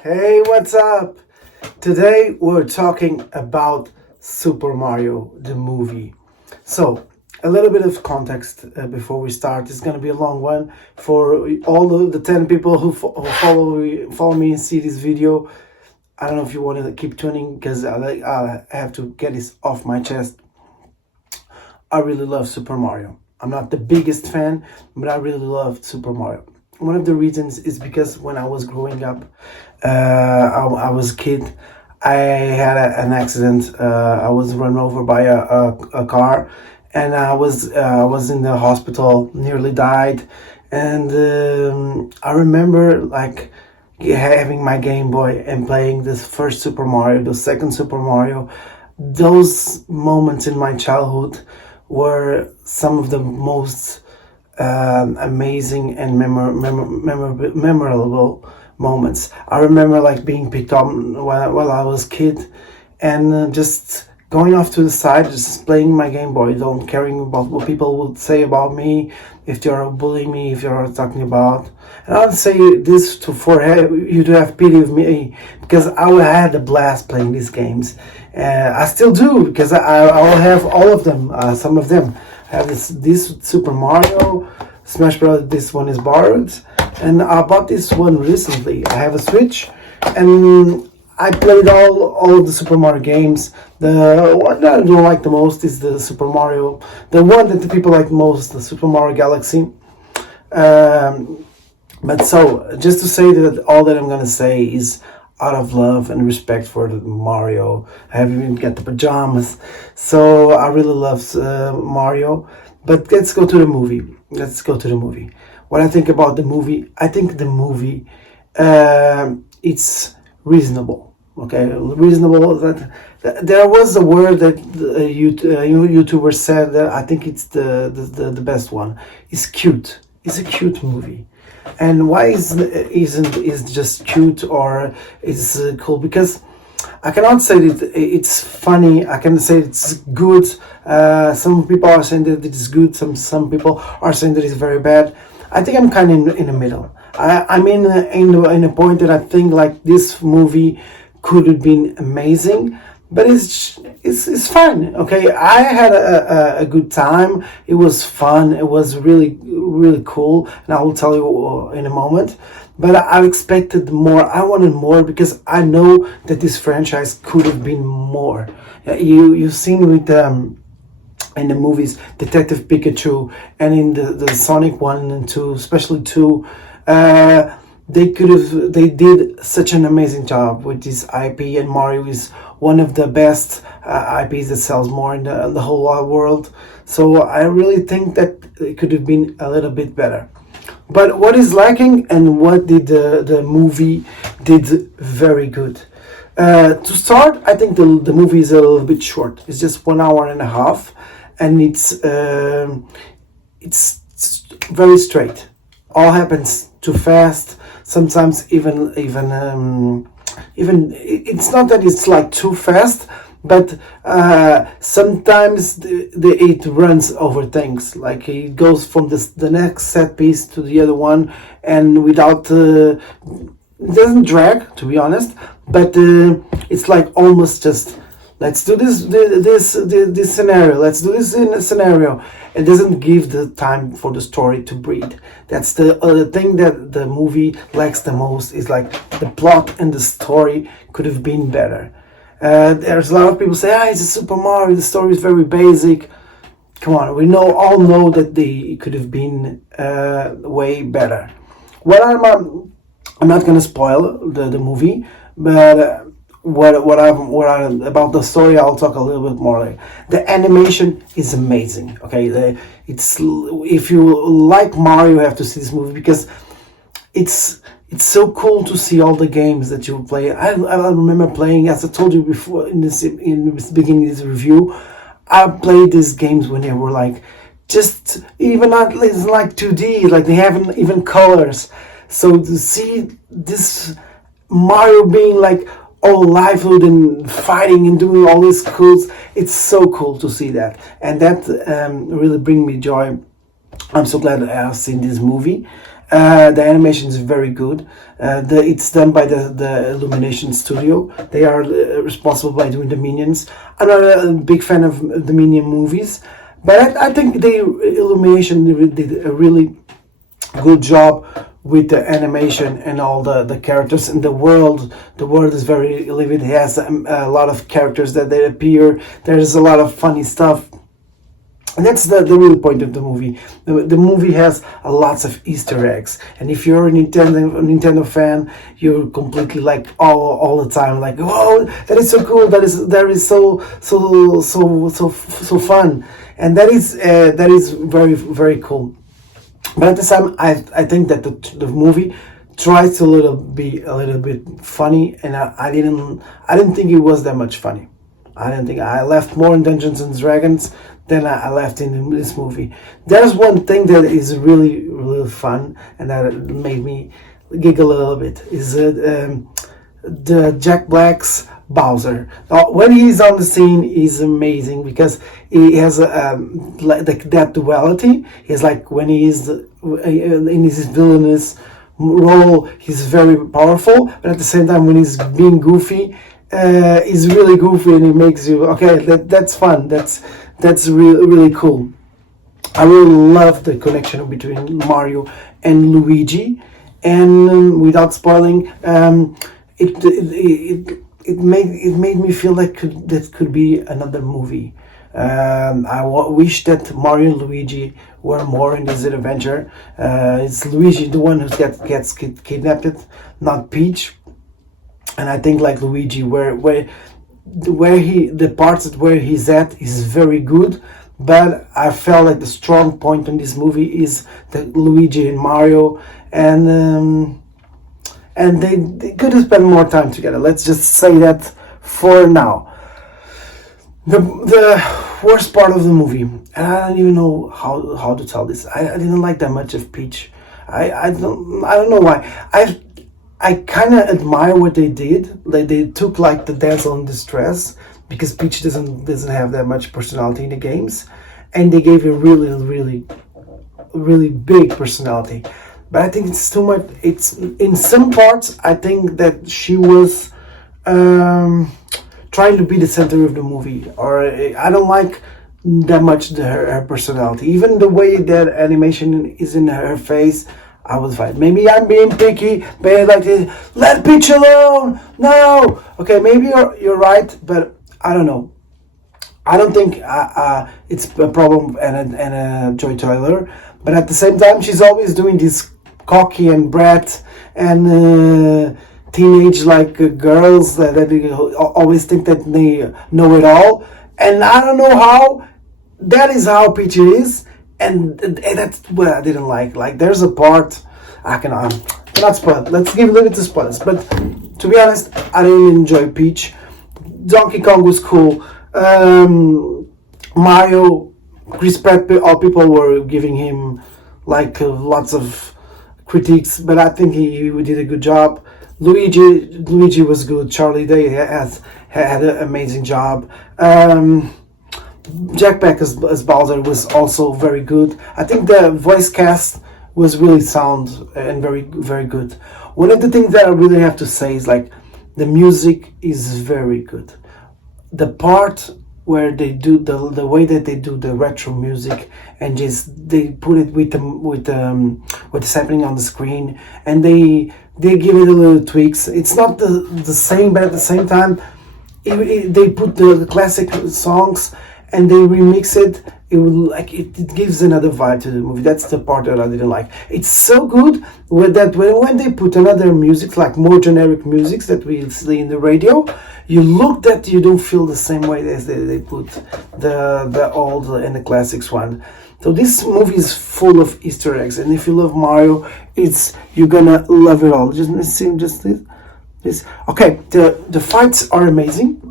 Hey, what's up? Today we're talking about Super Mario, the movie. So, a little bit of context before we start. It's going to be a long one for all of the 10 people who follow me and see this video. I don't know if you want to keep tuning because I have to get this off my chest. I really love Super Mario. I'm not the biggest fan, but I really love Super Mario. One of the reasons is because when I was growing up, I was a kid. I had an accident. I was run over by a car, and I was in the hospital, nearly died. And I remember like having my Game Boy and playing this first Super Mario, the second Super Mario. Those moments in my childhood were some of the most amazing and memorable moments. I remember like being picked up while I was a kid and just going off to the side, just playing my Game Boy, don't caring about what people would say about me, if they're bullying me, if you're talking about. And I would say this for you to have pity of me because I had a blast playing these games. I still do because I will have all of them, some of them. I have this Super Mario, Smash Bros. This one is borrowed, and I bought this one recently. I have a Switch, and I played all of the Super Mario games. The one that I don't like the most is the Super Mario. The one that the people like most, the Super Mario Galaxy. But so, just to say that all that I'm gonna say is out of love and respect for the Mario. I haven't even got the pajamas, so I really love Mario. But let's go to the movie. Let's go to the movie. What I think about the movie, I think the movie, it's reasonable. Okay, reasonable. That there was a word that YouTuber said that I think it's the best one. It's cute. It's a cute movie. And why isn't is just cute or is cool? Because I cannot say that it's funny. I can say it's good. Some people are saying that it's good. Some people are saying that it's very bad. I think I'm kind of in the middle. I'm in a point that I think like this movie could have been amazing, but it's fun. Okay, I had a good time. It was fun. It was really cool, and I will tell you in a moment. But I expected more. I wanted more because I know that this franchise could have been more. You've seen with in the movies Detective Pikachu and in the Sonic 1 and 2, especially 2, they did such an amazing job with this IP, and Mario is one of the best IPs that sells more in the whole wide world. So I really think that it could have been a little bit better. But what is lacking and what did the movie did very good? To start, I think the movie is a little bit short. It's just 1 hour and a half, and it's very straight. All happens too fast. Sometimes even it's not that it's like too fast, but sometimes it runs over things. Like it goes from the next set piece to the other one, and without it doesn't drag, to be honest. But it's like almost just let's do this scenario. Let's do this in a scenario. It doesn't give the time for the story to breathe. That's the thing that the movie lacks the most. Is like the plot and the story could have been better. There's a lot of people say, it's a Super Mario. The story is very basic. Come on, we all know that it could have been way better. I'm not gonna spoil the movie, but what I about the story, I'll talk a little bit more later. The animation is amazing. Okay, it's if you like Mario, you have to see this movie because it's so cool to see all the games that you play. I remember playing, as I told you before in the beginning of this review. I played these games when they were like just even not it's like 2D, like they haven't even colors. So to see this Mario being like all livelihood and fighting and doing all these cools, it's so cool to see that, and that really bring me joy. I'm so glad I've seen this movie. The animation is very good. It's done by the Illumination Studio. They are responsible by doing the Minions. I'm not a big fan of the Minion movies, but I think the Illumination did a really good job with the animation and all the characters in the world. The world is very livid. It has a lot of characters that they appear. There's a lot of funny stuff, and that's the real point of the movie. The movie has lots of Easter eggs, and if you're a Nintendo fan, you're completely like all the time like, oh, that is so cool. That is so fun, and that is very very cool. But at the time, I think that the movie tries to be a little bit funny, and I didn't think it was that much funny. I didn't think I left more in Dungeons and Dragons than I left in this movie. There's one thing that is really really fun and that made me giggle a little bit. Is the Jack Black's Bowser. When he's on the scene, he's amazing because he has like that duality. He's like when he is in his villainous role, he's very powerful, but at the same time, when he's being goofy, he's really goofy, and he makes you okay. That's fun. That's really really cool. I really love the connection between Mario and Luigi, and without spoiling, it made me feel like that could be another movie. Wish that Mario and Luigi were more in this adventure. It's Luigi the one who gets kidnapped, not Peach. And I think like Luigi, where he the parts where he's at is very good, but I felt like the strong point in this movie is that Luigi and Mario, and they could have spent more time together. Let's just say that for now. The worst part of the movie, and I don't even know how to tell this. I didn't like that much of Peach. I don't know why. I kind of admire what they did. Like they took like the damsel in distress, because Peach doesn't have that much personality in the games, and they gave her really really really big personality. But I think it's too much. It's in some parts. I think that she was trying to be the center of the movie, or I don't like that much her personality. Even the way that animation is in her face, I was fine. Maybe I'm being picky, but like let Peach alone. No, okay, maybe you're right, but I don't know. I don't think it's a problem and a Joy Tyler, but at the same time, she's always doing this cocky and brat and teenage like girls that always think that they know it all, and I don't know how. That is how Peach is, and that's what I didn't like. Like there's a part I cannot spoil. Let's give a little bit to spoilers, but to be honest, I didn't enjoy Peach. Donkey Kong was cool. Mario, Chris Pratt, all people were giving him like lots of critiques, but I think he did a good job. Luigi was good. Charlie Day had an amazing job. Jack Black as Bowser was also very good. I think the voice cast was really sound and very very good. One of the things that I really have to say is like the music is very good. The part where they do the way that they do the retro music, and just they put it with what's happening on the screen, and they give it a little tweaks. It's not the same, but at the same time, they put the classic songs and they remix it. It gives another vibe to the movie. That's the part that I didn't like. It's so good with that when they put another music, like more generic music that we see in the radio, you look that you don't feel the same way as they put the old and the classics one. So this movie is full of Easter eggs, and if you love Mario, you're gonna love it all. Just see this. Okay, the fights are amazing.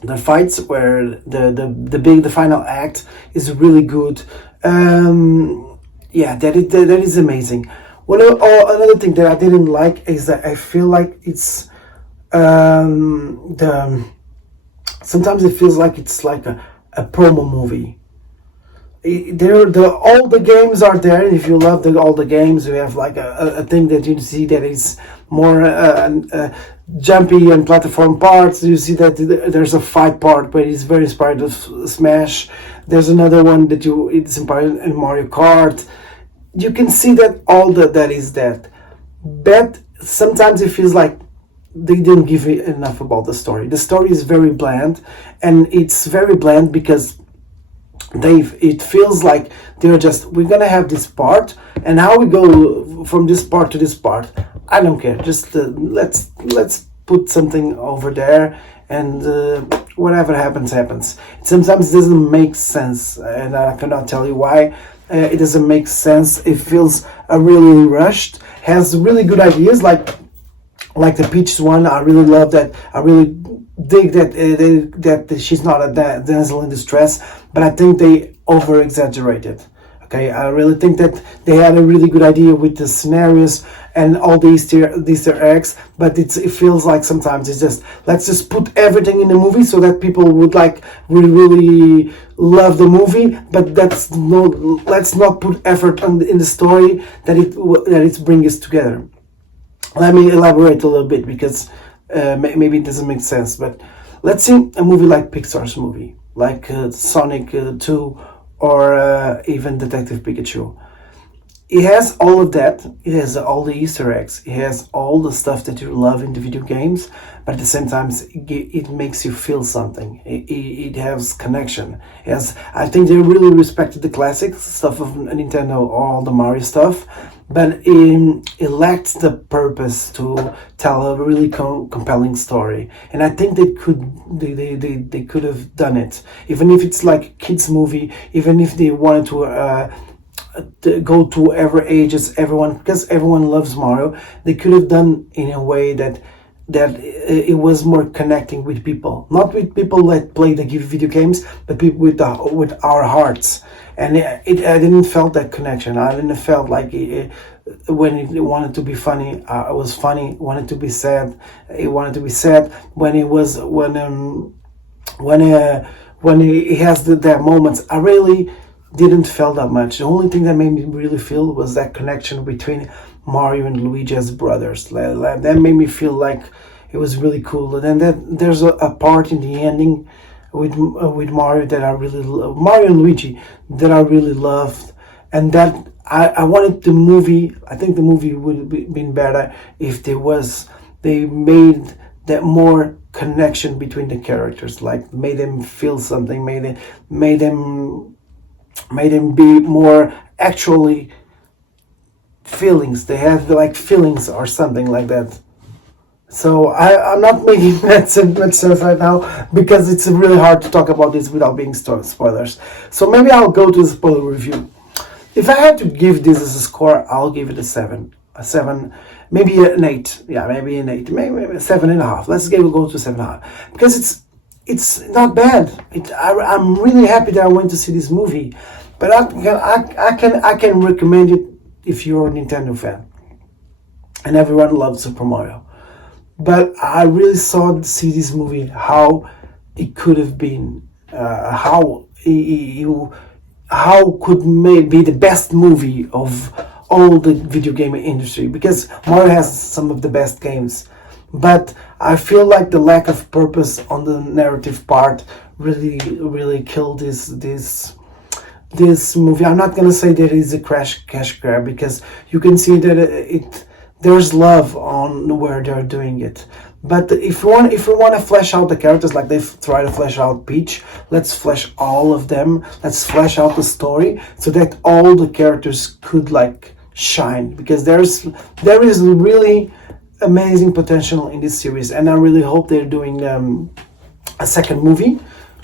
The fights where the final act is really good. That is amazing. Another thing that I didn't like is that I feel like it's sometimes it feels like it's like a promo movie. all the games are there. If you love all the games, you have like a thing that you see that is more jumpy and platform parts. You see that there's a fight part where it's very inspired of Smash. There's another one that it's inspired in Mario Kart. You can see that all that is that, but sometimes it feels like they didn't give it enough about the story. The story is very bland, and it's very bland because it feels like they're just, we're gonna have this part, and how we go from this part to this part, I don't care. Just let's put something over there, and whatever happens. It sometimes doesn't make sense, and I cannot tell you why. It doesn't make sense. It feels really rushed. Has really good ideas, like the Peach one. I really love that. I really dig that she's not a damsel in distress, but I think they over exaggerated. Okay, I really think that they had a really good idea with the scenarios and all the Easter eggs, but it feels like sometimes it's just, let's just put everything in the movie so that people would really love the movie, but let's not put effort in the story that it brings us together. Let me elaborate a little bit because maybe it doesn't make sense, but let's see a movie like Pixar's movie, like Sonic 2 or even Detective Pikachu. It has all of that. It has all the Easter eggs. It has all the stuff that you love in the video games, but at the same time, it makes you feel something. It has connection. It has, I think they really respected the classic stuff of Nintendo, all the Mario stuff, but it lacked the purpose to tell a really compelling story. And I think they could have done it, even if it's like a kids movie, even if they wanted to go to every ages, everyone, because everyone loves Mario. They could have done in a way that it was more connecting with people, not with people that play the video games, but people with our hearts. And I didn't felt that connection. I didn't felt like when it wanted to be funny, it was funny. Wanted to be sad, it wanted to be sad. When it was when he has their moments, I really didn't feel that much. The only thing that made me really feel was that connection between Mario and Luigi as brothers. That made me feel like it was really cool. And then there's a part in the ending with Mario that I really love, Mario and Luigi, that I really loved, and that I wanted the movie. I think the movie would have been better if they made that more connection between the characters, like made them feel something, made them be more actually feelings. They have like feelings or something like that. So I'm not making that much sense right now because it's really hard to talk about this without being spoilers. So maybe I'll go to the spoiler review. If I had to give this as a score, I'll give it a 7. A 7, maybe an 8. Yeah, maybe an 8. Maybe a 7.5. Let's go to 7.5. Because it's not bad. I'm really happy that I went to see this movie. But I can recommend it if you're a Nintendo fan. And everyone loves Super Mario. But I really see this movie, how it could have been, how could be the best movie of all the video game industry, because Mario has some of the best games. But I feel like the lack of purpose on the narrative part really killed this movie. I'm not gonna say that it's a cash grab, because you can see that there's love on where they're doing it. But if we want to flesh out the characters like they try to flesh out Peach, let's flesh all of them. Let's flesh out the story so that all the characters could shine, because there is really amazing potential in this series, and I really hope they're doing a second movie.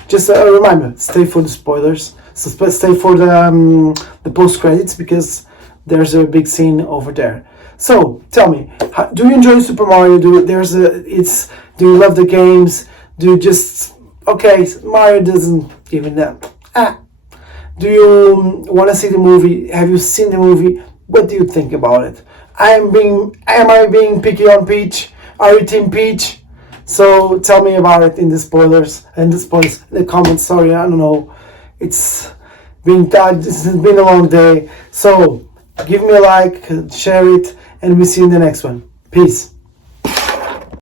Just a reminder: stay for the spoilers. So stay for the post credits, because there's a big scene over there. So tell me, do you enjoy Super Mario? Do you love the games? Do you just Mario doesn't even that? Do you want to see the movie? Have you seen the movie? What do you think about it? Am I being picky on Peach? Are you Team Peach? So tell me about it in the spoilers, the comments. Sorry, I don't know. It's be in touch. This has been a long day, so give me a like, share it, and we see you in the next one. Peace.